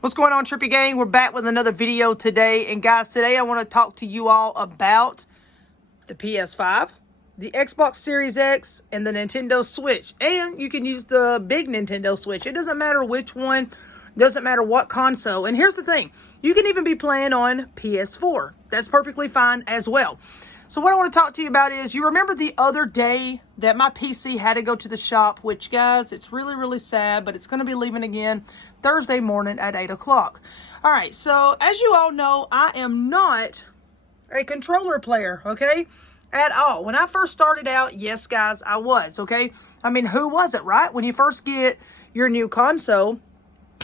What's going on, Trippy Gang? We're back with another video today. And guys, today I want to talk to you all about the PS5, the Xbox Series X, and the Nintendo Switch. And you can use the big Nintendo Switch. It doesn't matter which one, doesn't matter what console. And here's the thing, you can even be playing on PS4. That's perfectly fine as well. So what I want to talk to you about is, you remember the other day that my PC had to go to the shop, which, guys, it's really, really sad, but it's going to be leaving again Thursday morning at 8 o'clock. All right, so as you all know, I am not a controller player, okay, at all. When I first started out, yes, guys, I was, okay? I mean, who wasn't, right? When you first get your new console,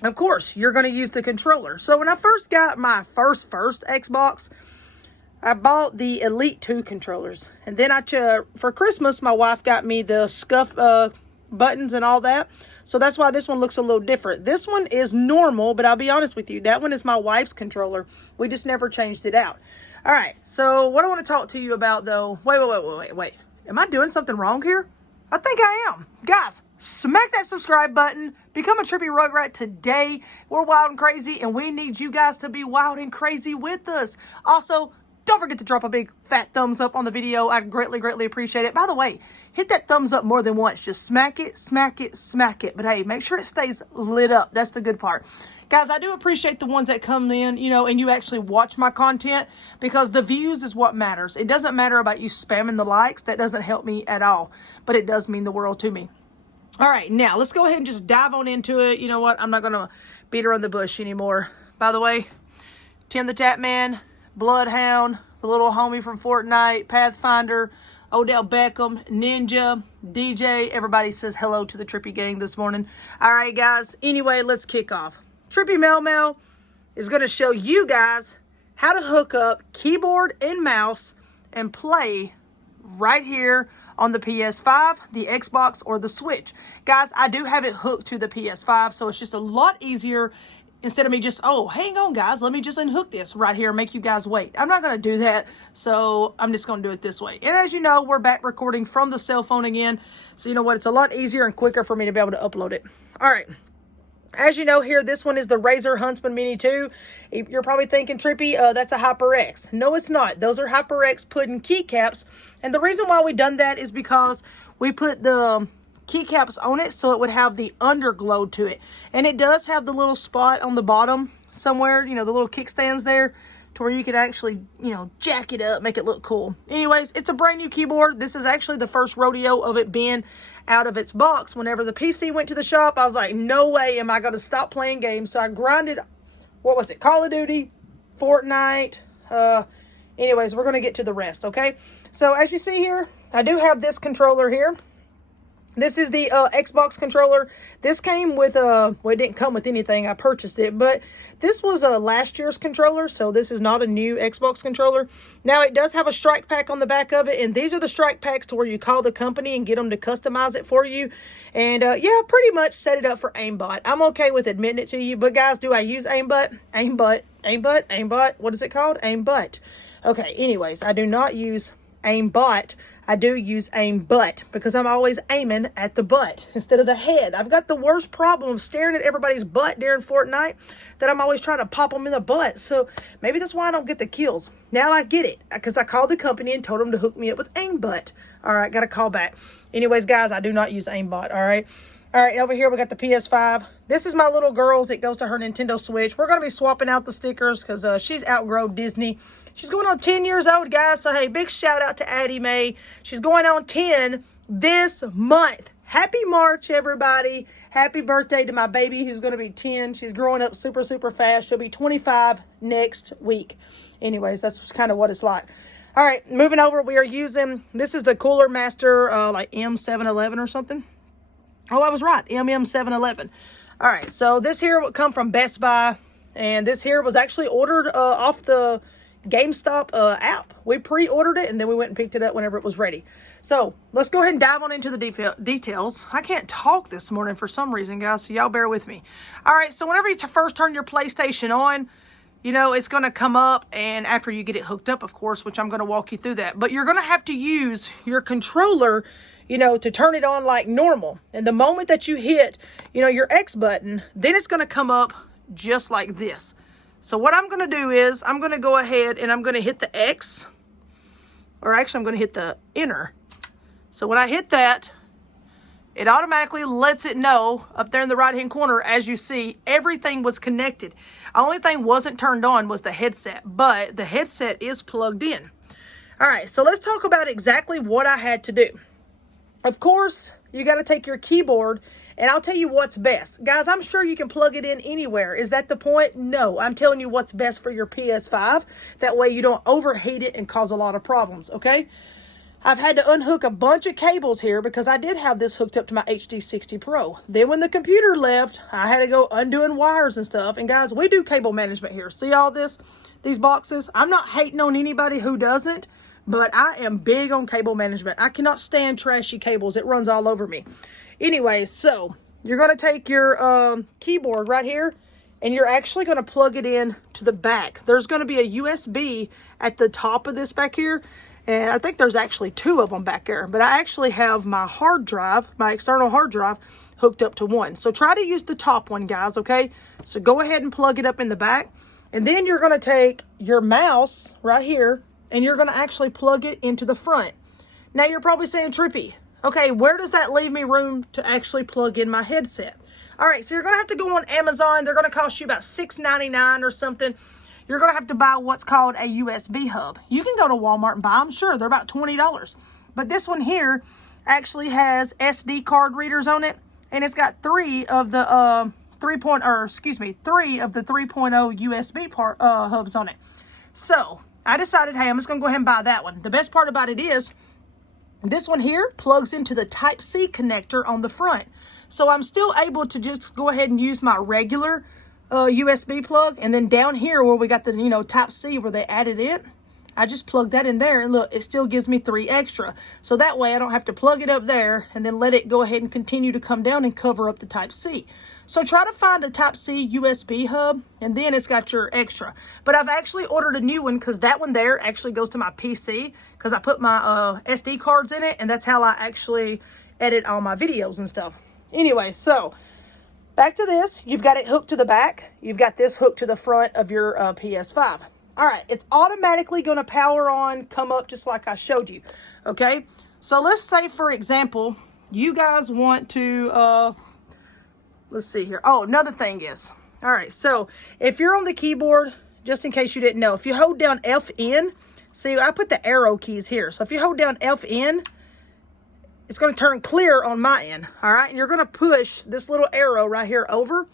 of course, you're going to use the controller. So when I first got my first Xbox, I bought the Elite 2 controllers. And then for Christmas, my wife got me the scuff buttons and all that. So that's why this one looks a little different. This one is normal, but I'll be honest with you, that one is my wife's controller. We just never changed it out. All right, so what I want to talk to you about, though, wait. Am I doing something wrong here? I think I am. Guys, smack that subscribe button. Become a Trippy Rugrat today. We're wild and crazy, and we need you guys to be wild and crazy with us. Also, don't forget to drop a big fat thumbs up on the video. I'd greatly, greatly appreciate it. By the way, hit that thumbs up more than once. Just smack it, smack it, smack it. But hey, make sure it stays lit up. That's the good part. Guys, I do appreciate the ones that come in, and you actually watch my content, because the views is what matters. It doesn't matter about you spamming the likes. That doesn't help me at all. But it does mean the world to me. All right, now let's go ahead and just dive on into it. You know what? I'm not going to beat around the bush anymore. By the way, Tim the Tapman, Bloodhound, the little homie from Fortnite, Pathfinder, Odell Beckham, Ninja, DJ, everybody says hello to the Trippy Gang this morning. All right, guys, anyway, let's kick off. TrippyMELMEL is going to show you guys how to hook up keyboard and mouse and play right here on the PS5, the Xbox, or the Switch. Guys, I do have it hooked to the PS5, so it's just a lot easier. Instead of me just, oh, hang on, guys, let me just unhook this right here and make you guys wait. I'm not going to do that, so I'm just going to do it this way. And as you know, we're back recording from the cell phone again. So you know what? It's a lot easier and quicker for me to be able to upload it. All right. As you know here, this one is the Razer Huntsman Mini 2. You're probably thinking, Trippy, that's a HyperX. No, it's not. Those are HyperX pudding keycaps. And the reason why we done that is because we put the keycaps on it so it would have the underglow to it. And it does have the little spot on the bottom somewhere, the little kickstands there, to where you could actually, jack it up, make it look cool. Anyways, it's a brand new keyboard. This is actually the first rodeo of it being out of its box. Whenever the PC went to the shop, I was like, no way am I going to stop playing games. So I grinded, what was it, Call of Duty, Fortnite. Anyways, we're going to get to the rest, okay? So as you see here, I do have this controller here. This is the Xbox controller. This came with, well, it didn't come with anything. I purchased it, but this was last year's controller, so this is not a new Xbox controller. Now, it does have a strike pack on the back of it, and these are the strike packs to where you call the company and get them to customize it for you. And, yeah, pretty much set it up for aimbot. I'm okay with admitting it to you, but, guys, do I use aimbot? Aimbot. What is it called? Aimbot. Okay, anyways, I do not use aimbot. I do use aimbot because I'm always aiming at the butt instead of the head. I've got the worst problem of staring at everybody's butt during Fortnite, that I'm always trying to pop them in the butt. So maybe that's why I don't get the kills. Now I get it, because I called the company and told them to hook me up with aimbot. All right, got a call back. Anyways, guys, I do not use aimbot, all right? All right, over here we got the PS5. This is my little girl's. It goes to her Nintendo Switch. We're going to be swapping out the stickers because she's outgrown Disney. She's going on 10 years old, guys. So, hey, big shout out to Addie Mae. She's going on 10 this month. Happy March, everybody. Happy birthday to my baby who's going to be 10. She's growing up super, super fast. She'll be 25 next week. Anyways, that's kind of what it's like. All right, moving over. We are using, this is the Cooler Master, like M711 or something. Oh, I was right. MM711. All right, so this here would come from Best Buy, and this here was actually ordered off the GameStop app. We pre-ordered it, and then we went and picked it up whenever it was ready. So let's go ahead and dive on into the details. I can't talk this morning for some reason, guys, so y'all bear with me. All right, so whenever you first turn your PlayStation on, it's going to come up, and after you get it hooked up, of course, which I'm going to walk you through that. But you're going to have to use your controller, to turn it on like normal. And the moment that you hit, your X button, then it's going to come up just like this. So what I'm going to do is I'm going to go ahead and I'm going to hit the X, or actually I'm going to hit the enter. So when I hit that, it automatically lets it know up there in the right hand corner, as you see, everything was connected. The only thing wasn't turned on was the headset, but the headset is plugged in. All right, so let's talk about exactly what I had to do. Of course, you got to take your keyboard, and I'll tell you what's best. Guys, I'm sure you can plug it in anywhere. Is that the point? No, I'm telling you what's best for your PS5. That way you don't overheat it and cause a lot of problems, okay? I've had to unhook a bunch of cables here because I did have this hooked up to my HD60 Pro. Then when the computer left, I had to go undoing wires and stuff. And guys, we do cable management here. See all this? These boxes? I'm not hating on anybody who doesn't, but I am big on cable management. I cannot stand trashy cables. It runs all over me. Anyway, so you're going to take your keyboard right here, and you're actually going to plug it in to the back. There's going to be a USB at the top of this back here. And I think there's actually 2 of them back there. But I actually have my hard drive, my external hard drive, hooked up to one. So try to use the top one, guys, okay? So go ahead and plug it up in the back. And then you're going to take your mouse right here, and you're going to actually plug it into the front. Now you're probably saying, Trippy, okay, where does that leave me room to actually plug in my headset? All right, so you're going to have to go on Amazon. They're going to cost you about $6.99 or something. You're going to have to buy what's called a USB hub. You can go to Walmart and buy them. Sure, they're about $20. But this one here actually has SD card readers on it. And it's got 3 of the 3.0 USB hubs on it. So I decided, hey, I'm just going to go ahead and buy that one. The best part about it is this one here plugs into the Type-C connector on the front. So I'm still able to just go ahead and use my regular USB plug, and then down here where we got the, Type-C where they added it, I just plug that in there, and look, it still gives me 3 extra. So that way I don't have to plug it up there and then let it go ahead and continue to come down and cover up the Type-C. So try to find a Type-C USB hub, and then it's got your extra. But I've actually ordered a new one because that one there actually goes to my PC because I put my SD cards in it, and that's how I actually edit all my videos and stuff. Anyway, so back to this. You've got it hooked to the back. You've got this hooked to the front of your PS5. All right, it's automatically going to power on, come up just like I showed you, okay? So let's say, for example, you guys want to, let's see here. Oh, another thing is, all right, so if you're on the keyboard, just in case you didn't know, if you hold down FN, see, I put the arrow keys here. So if you hold down FN, it's going to turn clear on my end, all right? And you're going to push this little arrow right here over.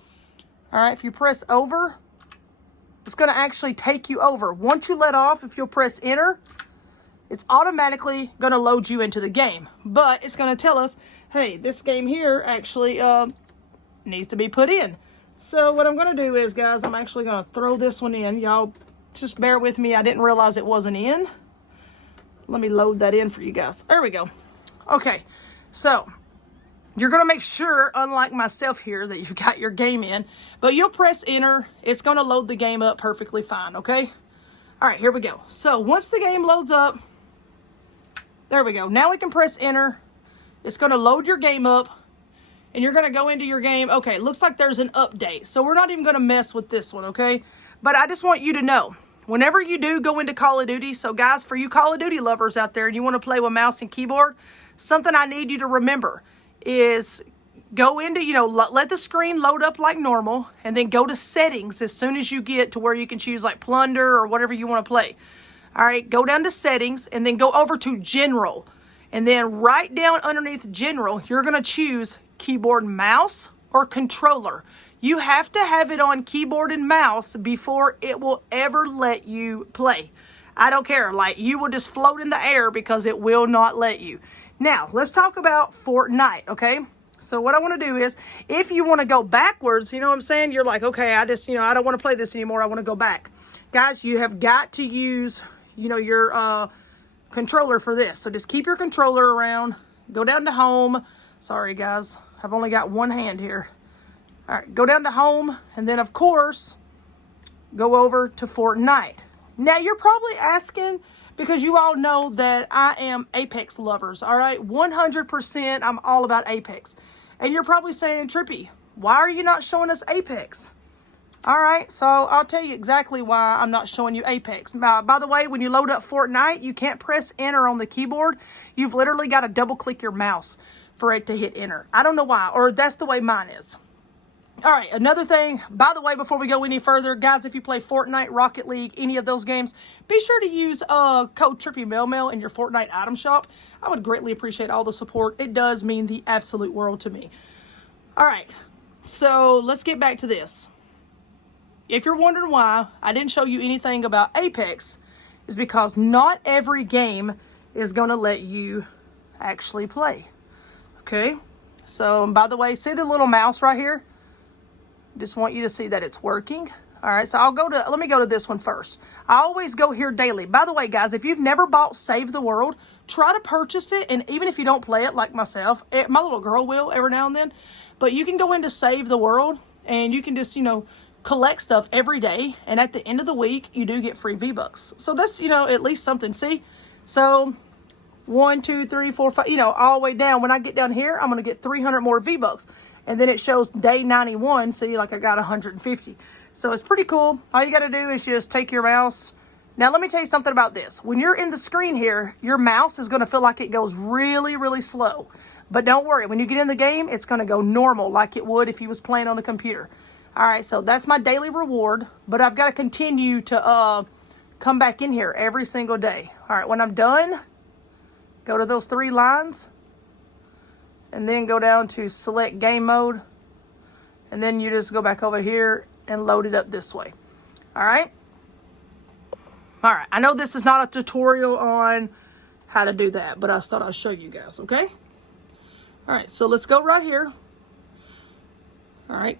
All right, if you press over, it's going to actually take you over. Once you let off, if you'll press enter, it's automatically going to load you into the game. But it's going to tell us, hey, this game here actually needs to be put in. So what I'm going to do is, guys, I'm actually going to throw this one in. Y'all just bear with me. I didn't realize it wasn't in. Let me load that in for you guys. There we go. Okay, so you're going to make sure, unlike myself here, that you've got your game in. But you'll press enter. It's going to load the game up perfectly fine, okay? All right, here we go. So once the game loads up, there we go. Now we can press enter. It's going to load your game up. And you're going to go into your game. Okay, looks like there's an update. So we're not even going to mess with this one, okay? But I just want you to know, whenever you do go into Call of Duty, so guys, for you Call of Duty lovers out there and you want to play with mouse and keyboard, something I need you to remember is go into, let the screen load up like normal, and then go to settings as soon as you get to where you can choose like plunder or whatever you want to play. All right, go down to settings and then go over to general. And then right down underneath general, you're going to choose keyboard and mouse or controller. You have to have it on keyboard and mouse before it will ever let you play. I don't care. Like, you will just float in the air because it will not let you. Now, let's talk about Fortnite, okay? So what I want to do is, if you want to go backwards, you know what I'm saying? You're like, okay, I just, I don't want to play this anymore. I want to go back. Guys, you have got to use, your controller for this. So just keep your controller around. Go down to home. Sorry, guys. I've only got one hand here. All right, go down to home. And then, of course, go over to Fortnite. Now, you're probably asking, because you all know that I am Apex lovers, all right? 100% I'm all about Apex. And you're probably saying, Trippy, why are you not showing us Apex? All right, so I'll tell you exactly why I'm not showing you Apex. By the way, when you load up Fortnite, you can't press enter on the keyboard. You've literally got to double click your mouse for it to hit enter. I don't know why, or that's the way mine is. All right, another thing, by the way, before we go any further, guys, if you play Fortnite, Rocket League, any of those games, be sure to use code TrippyMELMEL in your Fortnite item shop. I would greatly appreciate all the support. It does mean the absolute world to me. All right, so let's get back to this. If you're wondering why I didn't show you anything about Apex, is because not every game is going to let you actually play. Okay? So, by the way, see the little mouse right here? Just want you to see that it's working. All right, so let me go to this one first. I always go here daily. By the way, guys, if you've never bought Save the World, try to purchase it. And even if you don't play it like myself, my little girl will every now and then. But you can go into Save the World and you can just, collect stuff every day, and at the end of the week you do get free V-Bucks. So that's at least something. See, so 1 2 3 4 5, all the way down. When I get down here, I'm gonna get 300 more V-Bucks, and then it shows day 91. See, like I got 150. So it's pretty cool. All you got to do is just take your mouse. Now let me tell you something about this. When you're in the screen here, your mouse is going to feel like it goes really, really slow. But don't worry, when you get in the game, it's going to go normal like it would if you was playing on a computer. All right, so that's my daily reward, but I've got to continue to come back in here every single day. All right, when I'm done, go to those 3 lines, and then go down to select game mode, and then you just go back over here and load it up this way. All right? All right, I know this is not a tutorial on how to do that, but I thought I'd show you guys, okay? All right, so let's go right here. All right.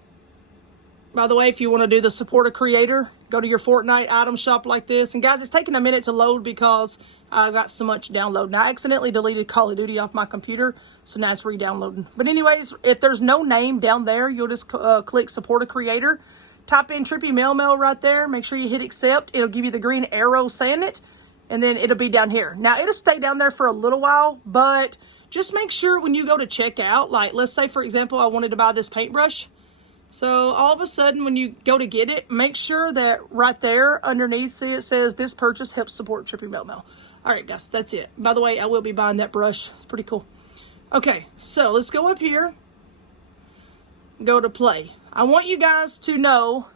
By the way, if you want to do the support a creator, go to your Fortnite item shop like this. And guys, it's taking a minute to load because I got so much download. Now, I accidentally deleted Call of Duty off my computer, so now it's re-downloading. But anyways, if there's no name down there, you'll just click support a creator. Type in TrippyMELMEL right there. Make sure you hit accept. It'll give you the green arrow saying it, and then it'll be down here. Now, it'll stay down there for a little while, but just make sure when you go to check out, like let's say, for example, I wanted to buy this paintbrush. So all of a sudden when you go to get it, make sure that right there underneath, see it says this purchase helps support TrippyMELMEL. All right, guys, that's it. By the way, I will be buying that brush. It's pretty cool. Okay, so let's go up here, go to play. I want you guys to know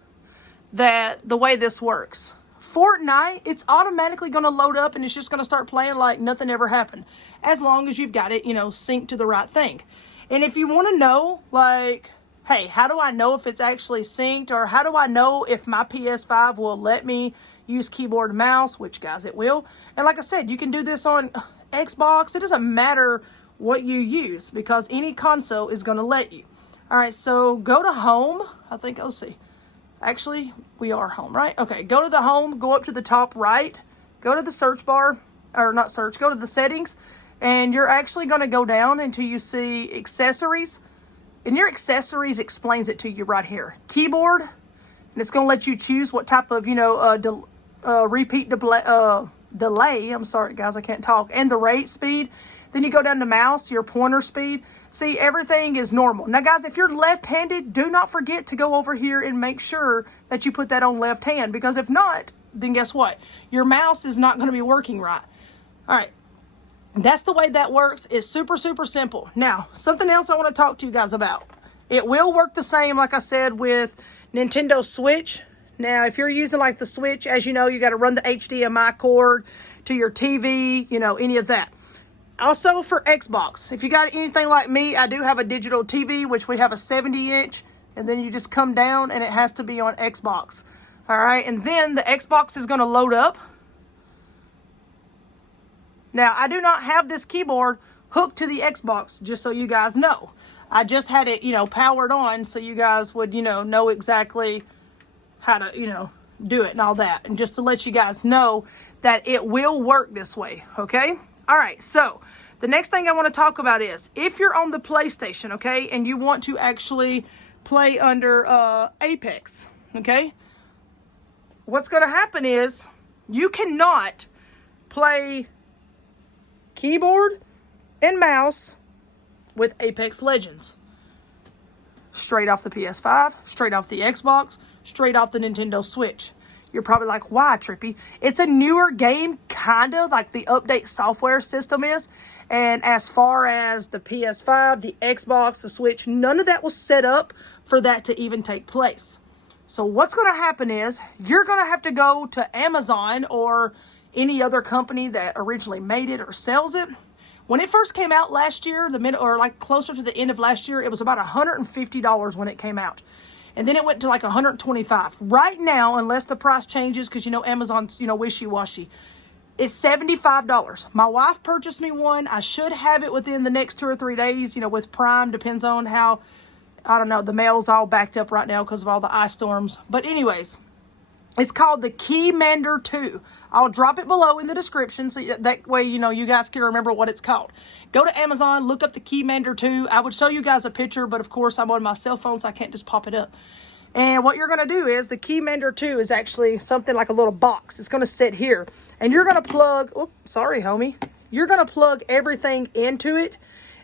that the way this works. Fortnite, it's automatically going to load up and it's just going to start playing like nothing ever happened. As long as you've got it, synced to the right thing. And if you want to know, like, hey, how do I know if it's actually synced, or how do I know if my PS5 will let me use keyboard and mouse, which, guys, it will. And like I said, you can do this on Xbox. It doesn't matter what you use because any console is going to let you. All right, so go to home. I think, let's see. Actually, we are home, right? Okay, go to the home, go up to the top right, go to the search bar, or not search, go to the settings, and you're actually going to go down until you see accessories. And your accessories explains it to you right here. Keyboard, and it's going to let you choose what type of, repeat delay. I'm sorry, guys, I can't talk. And the rate speed. Then you go down to mouse, your pointer speed. See, everything is normal. Now, guys, if you're left-handed, do not forget to go over here and make sure that you put that on left hand. Because if not, then guess what? Your mouse is not going to be working right. All right. That's the way that works. It's super, super simple. Now, something else I want to talk to you guys about. It will work the same, like I said, with Nintendo Switch. Now, if you're using like the Switch, as you know, you got to run the HDMI cord to your TV, any of that. Also for Xbox, if you got anything like me, I do have a digital TV, which we have a 70-inch, and then you just come down and it has to be on Xbox. All right, and then the Xbox is going to load up. Now, I do not have this keyboard hooked to the Xbox, just so you guys know. I just had it, powered on so you guys would, know exactly how to, do it and all that. And just to let you guys know that it will work this way, okay? All right, so the next thing I want to talk about is if you're on the PlayStation, okay, and you want to actually play under Apex, okay, what's going to happen is you cannot play keyboard and mouse with Apex Legends. straight off the PS5, straight off the Xbox, straight off the Nintendo Switch. You're probably like, why, Trippy? It's a newer game, kind of, like the update software system is. And as far as the PS5, the Xbox, the Switch, none of that was set up for that to even take place. So what's going to happen is you're going to have to go to Amazon or any other company that originally made it or sells it. When it first came out last year, or like closer to the end of last year, it was about $150 when it came out. And then it went to like $125. Right now, unless the price changes, because you know Amazon's, you know, wishy-washy, it's $75. My wife purchased me one. I should have it within the next 2 or 3 days, you know, with Prime. Depends on how, I don't know, the mail's all backed up right now because of all the ice storms. But anyways, it's called the Keymander 2. I'll drop it below in the description so that way, you know, you guys can remember what it's called. Go to Amazon, look up the Keymander 2. I would show you guys a picture, but of course I'm on my cell phone, so I can't just pop it up. And what you're going to do is the Keymander 2 is actually something like a little box. It's going to sit here. And you're going to plug, oops, sorry, homie. You're going to plug everything into it.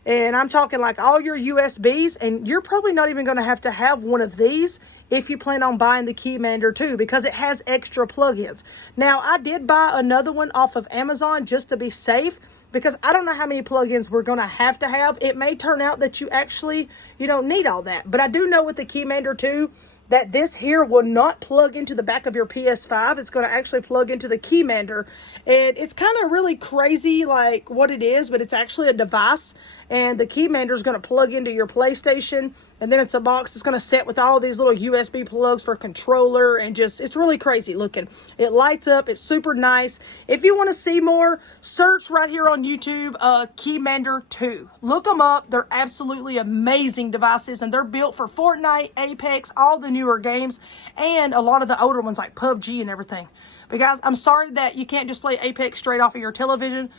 And I'm talking like all your USBs, and you're probably not even going to have one of these if you plan on buying the Keymander 2 because it has extra plugins. Now, I did buy another one off of Amazon just to be safe because I don't know how many plugins we're going to have. It may turn out that you actually, you don't need all that. But I do know with the Keymander 2 that this here will not plug into the back of your PS5. It's going to actually plug into the Keymander. And it's kind of really crazy like what it is, but it's actually a device. And the Keymander is going to plug into your PlayStation. And then it's a box that's going to set with all these little USB plugs for controller. And just, it's really crazy looking. It lights up. It's super nice. If you want to see more, search right here on YouTube, Keymander 2. Look them up. They're absolutely amazing devices. And they're built for Fortnite, Apex, all the newer games. And a lot of the older ones like PUBG and everything. But guys, I'm sorry that you can't just play Apex straight off of your television.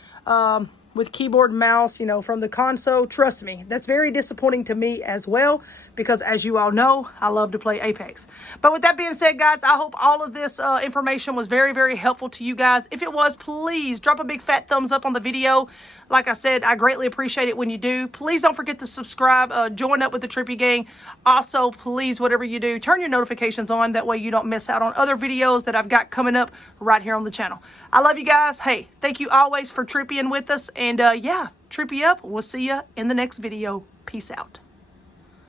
With keyboard and mouse, you know, from the console. Trust me, that's very disappointing to me as well, because as you all know, I love to play Apex. But with that being said, guys, I hope all of this information was very, very helpful to you guys. If it was, please drop a big fat thumbs up on the video. Like I said, I greatly appreciate it when you do. Please don't forget to subscribe, join up with the Trippy Gang. Also, please, whatever you do, turn your notifications on. That way you don't miss out on other videos that I've got coming up right here on the channel. I love you guys. Hey, thank you always for tripping with us. And yeah, trippy up. We'll see you in the next video. Peace out.